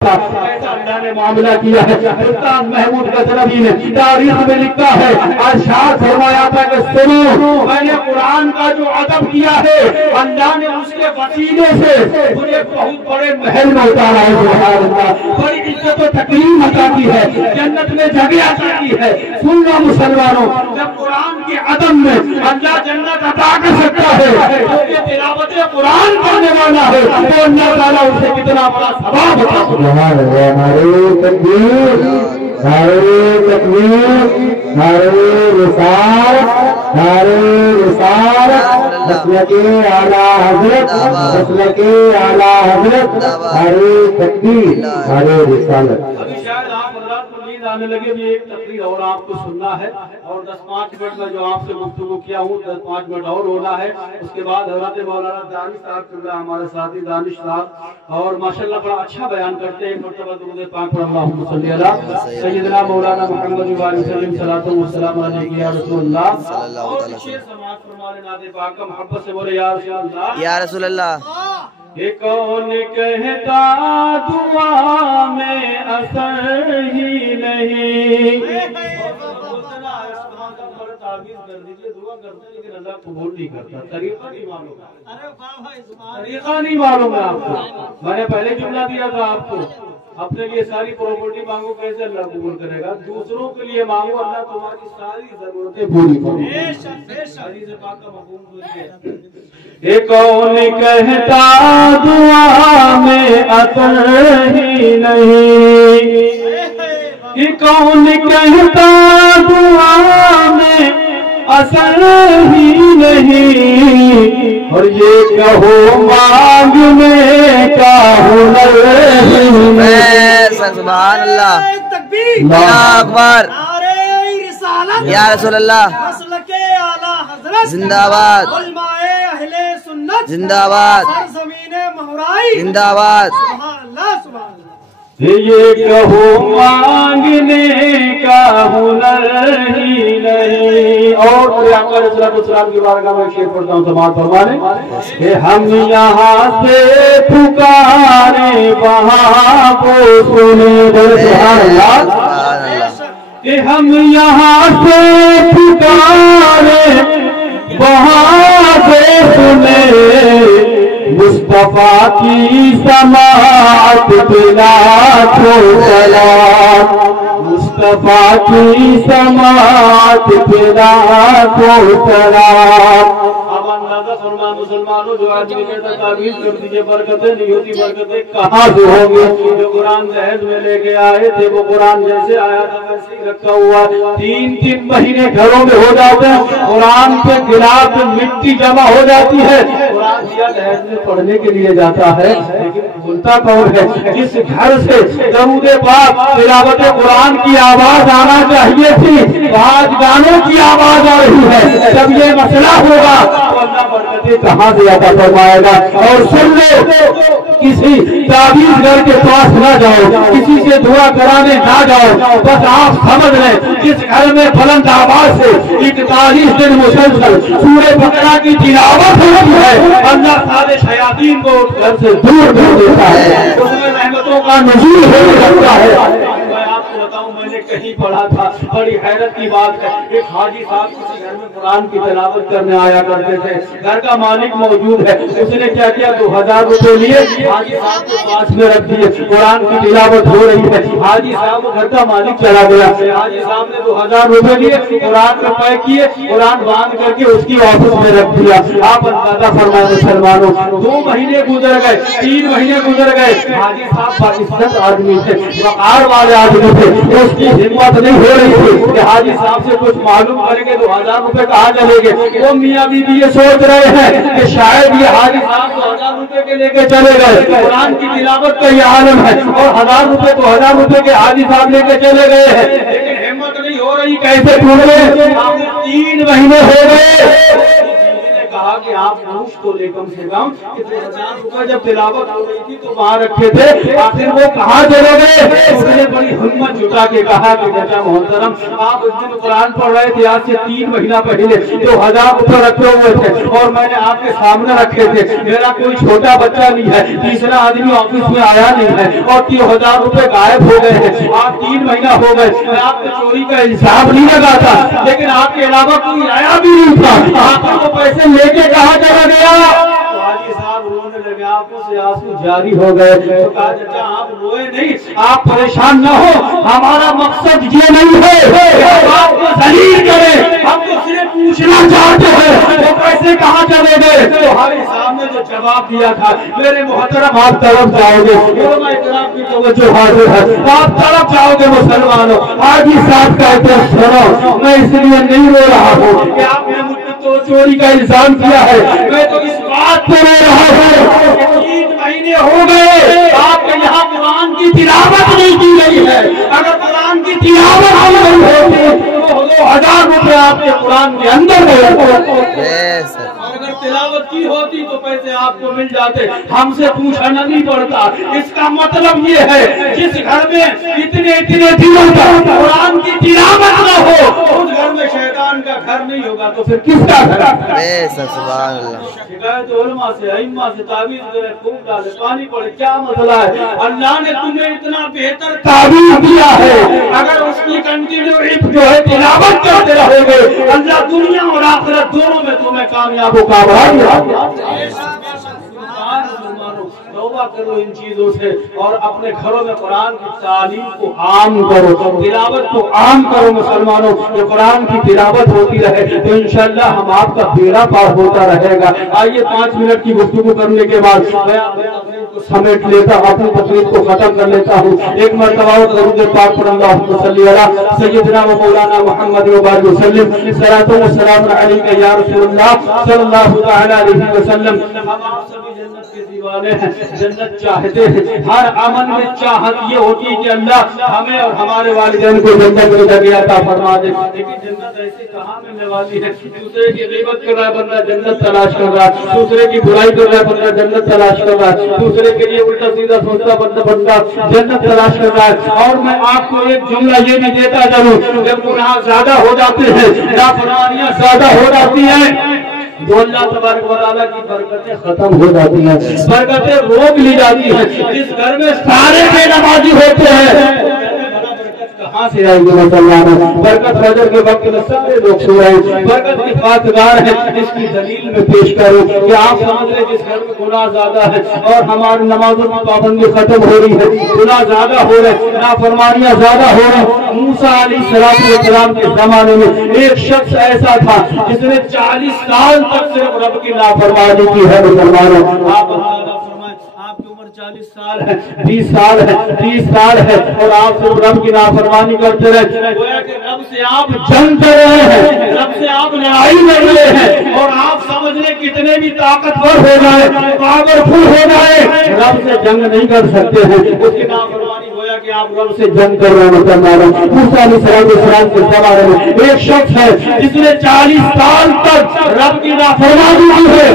ایسا اللہ نے معاملہ کیا ہے۔ سلطان محمود غزنوی نے تاریخ میں لکھا ہے، ارشاد فرمایا تھا کہ سنو، میں نے قرآن کا جو ادب کیا ہے اللہ نے اس کے وسیلے سے مجھے بہت بڑے محل میں اتارا ہے۔ سبحان اللہ، بڑی عزت و تکریم عطا کی ہے، جنت میں جگہ عطا کی ہے۔ سن لو مسلمانوں، جب قرآن کے ادب میں اللہ جنت عطا کر سکتا ہے تو یہ تلاوت قرآن کرنے والا ہے تو اللہ تعالیٰ اسے کتنا بڑا ثواب عطا کرے۔ نعرہ تکبیر، نعرہ تکبیر، نعرہ رسالت، نعرہ رسالت، مسلک اعلیٰ حضرت، مسلک اعلیٰ حضرت، نعرہ تکبیر، نعرہ رسالت۔ ابھی شاید آپ حضرات کو نیند آنے لگے، بھی ایک تقریر اور آپ کو سننا ہے اور 10-5 منٹ میں جو آپ سے گفتگو کیا ہوں 10-5 منٹ اور ہونا ہے۔ اس کے بعد حضرت مولانا دانش صاحب چل رہا ہمارے ساتھی دانش صاحب، اور ماشاءاللہ بڑا اچھا بیان کرتے ہیں۔ مرتبہ درود پاک پر اللہم صلی علی سیدنا مولانا محمد وعلیہ وسلم، صلاۃ و سلام علیک یا رسول اللہ۔ اور پیچھے سماعت فرمانے نعت پاک کا محبت سے بولے یا رسول اللہ، یا رسول اللہ۔ یہ کون کہتا دعا میں اثر ہی نہیں، تعویذ کر دیجئے، دعا کرتے ہیں لیکن اللہ قبول نہیں کرتا۔ طریقہ نہیں معلوم، طریقہ نہیں معلوم ہے آپ کو۔ میں نے پہلے جملہ دیا تھا آپ کو، اپنے لیے ساری پراپرٹی مانگو، کیسے اللہ قبول کرے گا؟ دوسروں کے لیے مانگو، اللہ تمہاری ساری ضرورتیں پوری کرے گا۔ حدیث پاک کا مفہوم سنیے، یہ کون کہتا دعا میں اثر ہی نہیں، یہ کون کہتا دعا میں اثر ہی نہیں، اور یہ کہو مانگنے کا ہنر ہی نہیں۔ سبحان اللہ، اللہ اکبر، یا رسول اللہ، زندہ باد، زندہ باد، زندہ باد۔ یہ کہو مانگنے کا ہنر ہی نہیں۔ اور پیغمبر صلی اللہ علیہ وسلم کی بارگاہ میں شعر پڑھتا ہوں، سماعت فرمائیں کہ ہم یہاں سے پکارے وہاں کو سنے، سبحان اللہ، کہ ہم یہاں سے پکارے وہاں سے سنے، مصطفیٰ کی سماعت پہ لاکھوں سلام، مصطفیٰ کی سماعت پہ لاکھوں سلام۔ اب اندازہ فرما مسلمانوں، جو آدمی کہتا تعویذ کر دیجئے برکتیں نہیں ہوتی، برکتیں کہاں سے ہوں گی؟ جو قرآن جہیز میں لے کے آئے تھے وہ قرآن جیسے آیا تھا ویسے ہی رکھا ہوا، 3 مہینے گھروں میں ہو جاتے ہیں، قرآن کے گلاف میں مٹی جمع ہو جاتی ہے، قرآن دیا جہیز میں پڑھنے کے لیے جاتا ہے، لیکن بولتا کون ہے؟ جس گھر سے درود پاک تلاوت قرآن کی آواز آنا چاہیے تھی، آج گانوں کی آواز آ رہی ہے۔ جب یہ مسئلہ ہوگا تو اللہ برکتیں کہاں سے عطا فرمائے گا؟ اور سن لو، کسی تعویذ گھر کے پاس نہ جاؤ، کسی سے دعا کرانے نہ جاؤ، بس آپ سمجھ لیں جس گھر میں بلند آواز سے 41 دن مسلسل سورہ بقرہ کی تلاوت ہوتی ہے، اللہ سارے شیاطین کو گھر سے دور کر دیتا ہے، اس میں رحمتوں کا نزول ہونے لگتا ہے۔ میں آپ کو بتاؤں، میں نے کہیں پڑھا تھا، بڑی حیرت کی بات ہے، ایک حاجی صاحب کسی گھر میں قرآن کی تلاوت کرنے آیا کرتے تھے، گھر کا مالک موجود ہے، اس نے کیا کیا 2000 روپے لیے حاجی صاحب کے پاس میں رکھ دیے، قرآن کی تلاوت ہو رہی ہے، حاجی صاحب گھر کا مالک چلا گیا، حاجی صاحب نے 2000 روپے لیے، قرآن میں پے کیے، قرآن باندھ کر کے اس کی آفس میں رکھ دیا۔ آپ اندازہ فرمائیں مسلمانوں، 2 مہینے گزر گئے، 3 مہینے گزر گئے، حاجی صاحب باعزت آدمی تھے، وقار والے آدمی تھے، اس کی ہمت نہیں ہو رہی تھی کہ حاجی صاحب سے کچھ معلوم کریں گے 2000 روپے کہاں چلے گے۔ وہ میاں بی بی یہ سوچ رہے ہیں کہ شاید یہ حاجی صاحب 2000 روپے کے لے کے چلے گئے، قرآن کی تلاوت کا یہ عالم ہے، اور 1000 روپے 2000 روپے کے حاجی صاحب لے کے چلے گئے ہیں، لیکن ہمت نہیں ہو رہی، کیسے ڈھونڈے؟ 3 مہینے ہو گئے، कहा कि आप पूछ तो ले कम से कम कि 2000 रुपए जब तिलावत हो रही थी तो वहाँ रखे थे, आखिर वो कहाँ चले गए? उसने बड़ी हिम्मत जुटा के कहा कि चाचा मोहतरम, आप उस दिन कुरान पढ़ रहे थे, आज से 3 महीना पहले 2000 रुपए रखे हुए थे और मैंने आपके सामने रखे थे। मेरा कोई छोटा बच्चा नहीं है, तीसरा आदमी ऑफिस में आया नहीं है और 3000 रुपए गायब हो गए हैं। आप 3 महीना हो गए, मैं आपके चोरी का हिसाब नहीं लगाता, लेकिन आपके अलावा कोई आया भी नहीं था, आपको वो पैसे लेके कहाँ चला गया? साहब रोने लगे, आंखों से आंसू जारी हो गए। तो कहा चाचा आप रोए नहीं, आप परेशान न हो, हमारा मकसद ये नहीं है आपको जलील करे, हम तो सिर्फ पूछना चाहते हैं वो पैसे कहाँ चले गए। तो हमारे सामने जो जवाब दिया था, मेरे मोहतरम आप तरफ जाओगे, की तवज्जो हाजिर है, आप तरफ जाओगे मुसलमानों। हाजी साहब कहते हैं सुनो, मैं इसलिए नहीं रो रहा हूँ कि आपने मुझ पर तो चोरी का इल्जाम किया है, मैं तो इस बात पर रो रहा हूँ कि 3 महीने हो गए आपके यहाँ कुरान की तिलावत नहीं की गई है। अगर कुरान की तिलावत हो गई होती तो 2000 रुपए आपके कुरान के अंदर गए, अगर तिलावत की होती तो पैसे आपको मिल जाते, हमसे पूछना नहीं पड़ता। इसका मतलब ये है जिस घर में इतने दिनों तक कुरान की तिलावत न हो उस घर में शैतान का घर नहीं होगा, तो फिर किसका घर? शिकायत उलमा से, अइम्मा से, तावीज़ करे, खूब डाले, पानी पड़े, क्या मसला है? अल्लाह ने तुम्हें इतना बेहतर तावीज़ दिया है, अगर उसकी कंटिन्यू जो है तिलावत करते रहोगे, अल्लाह दुनिया और आखिरत दोनों में तुम्हें कामयाब होगा। तौबा करो इन चीजों से और अपने घरों में कुरान की तालीम को आम करो, तिलावत को आम करो। मुसलमानों, जो कुरान की तिलावत होती रहे तो इंशाअल्लाह हम आपका बेड़ा पार होता रहेगा। आइए 5 मिनट की गुफ्तगू करने के बाद मैं अपनी को समेट लेता हूँ, अपनी तकरीर को खत्म कर लेता हूँ। एक मरतबा दरूद पाक पर अल्लाहुम्मा सल्ली अला सय्यिदना व मौलाना मुहम्मद व बारिक वसल्लम, सलातो व सलाम अलैका या रसूलल्लाह सल्लल्लाहु तआला अलैहि वसल्लम। हम आप सभी जन्नत के दीवाने हैं, जन्नत चाहते हैं। हर अमल में चाहत ये होती है कि अल्लाह हमें और हमारे वालिदैन को जन्नत की जगह अता फरमा दे। लेकिन जन्नत ऐसे कहाँ मिलने वाली है? दूसरे की ग़ीबत कर रहा है बंदा, जन्नत तलाश कर रहा है, दूसरे की बुराई कर रहा है बंदा, जन्नत तलाश कर रहा है, दूसरे के लिए उल्टा सीधा सोचता बंदा जन्नत तलाश कर रहा है। और मैं आपको एक जुमला ये भी देता जरूर, जब गुनाह ज्यादा हो जाते हैं, नाफरमानियां ज्यादा हो जाती है तो अल्लाह तबारक व तआला की बरकतें खत्म हो जाती हैं, बरकतें रोक ली जाती हैं। जिस घर में सारे बेनमाजी होते हैं कहाँ से आएंगे मुसलमानों? बरकत फजर के वक्त में सारे लोग सो रहे हैं, बरकत की फातगार है। इसकी दलील में पेश करूं कि आप समझ रहे जिस घर में गुनाह ज्यादा है और हमारी नमाजों की पाबंदी खत्म हो रही है, गुनाह ज्यादा हो रहे, नाफरमानियां ज्यादा हो रही। मूसा अलैहिस्सलाम के जमाने में एक शख्स ऐसा था जिसने 40 साल तक सिर्फ रब की नाफरमानी की है। मुसलमानों, आपकी उम्र 40 साल है, 20 साल है, 30 साल है और आप सिर्फ रब की नाफरमानी करते रहे। गोया कि रब से आप जंग कर रहे हैं, रब से आप लड़ाई लड़ रहे हैं और आप समझ ले कितने भी ताकतवर हो जाए, पावरफुल हो जाए, रब से जंग नहीं कर सकते हैं। उसकी नाफरमानी गोया कि आप रब से जंग कर रहे हैं। मूसा अलैहिस्सलाम के जमाने में एक शख्स है जिसने 40 साल तक रब की नाफरमानी की है।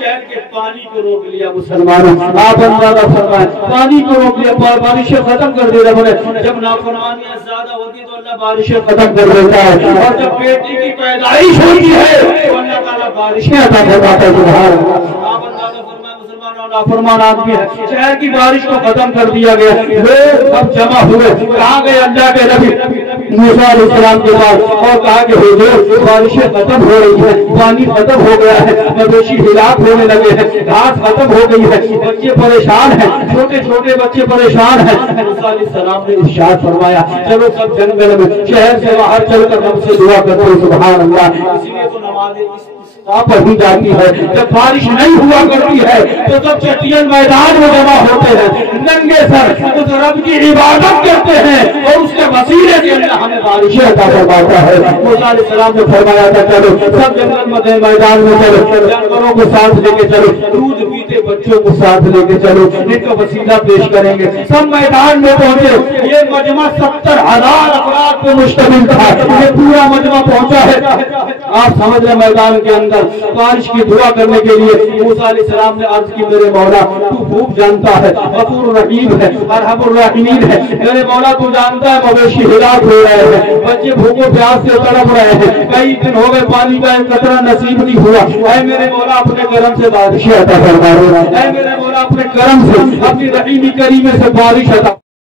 शहर के पानी को रोक लिया। मुसलमानों, आप अंदाजा फरमाएं, पानी को रोक लिया, बारिशें खत्म कर दी रब ने। जब नाफरमानियां ज्यादा होती तो अल्लाह बारिशें खत्म कर देता है और जब बेटी की पैदाइश होती है तो अल्लाह ताला बारिशें अता फरमाता है। सुभान अल्लाह, आप अंदाजा फरमाएं मुसलमानों, नाफरमान आदमी है, शहर की बारिश को खत्म कर दिया गया, लोग अब जमा हुए, कहाँ गए अल्लाह के नबी मूसा अलैहिस्सलाम के पास और कहा कि हुजूर बारिशें खत्म हो रही है, पानी खत्म हो गया है, मवेशी हिलाक होने लगे हैं, घास खत्म हो गई है, बच्चे परेशान हैं, छोटे छोटे बच्चे परेशान हैं। मूसा अलैहिस्सलाम ने इरशाद फरमाया चलो सब जंगल में शहर से बाहर चलकर रब से दुआ करते हैं। सुभान अल्लाह, इसीलिए तो नमाज़ें पढ़ी जाती है। जब बारिश नहीं हुआ करती है तो सब चट्टियन मैदान में जमा होते हैं, नंगे सर उस رب کی عبادت کرتے ہیں اور اس کے وسیلے سے اللہ ہمیں بارشیں عطا فرماتا ہے۔ موسیٰ علیہ السلام نے فرمایا تھا چلو سب جنگل میں میدان میں چلو، جانوروں کو ساتھ لے کے چلو، دودھ پیتے بچوں کو ساتھ لے کے چلو، ان کا وسیلہ پیش کریں گے۔ سب میدان میں پہنچے، یہ مجمع 70,000 افراد پہ مشتمل تھا، یہ پورا مجمع پہنچا ہے۔ آپ سمجھ رہے میدان کے اندر بارش کی دعا کرنے کے لیے موسیٰ علیہ السلام نے عرض کی میرے مولا تو خوب جانتا ہے، غفور رحیم ہے، ارحم الراحمین ہے، میرے مولا تو جانتا ہے مویشی ہلاک ہو رہے ہیں، بچے بھوکوں پیاس سے تڑپ رہے ہیں، کئی دن ہو گئے پانی کا ایک قطرہ نصیب نہیں ہوا، اے میرے مولا اپنے کرم سے بارش عطا فرما، اے میرے مولا اپنے کرم سے اپنی رحیمی کریمے سے بارش عطا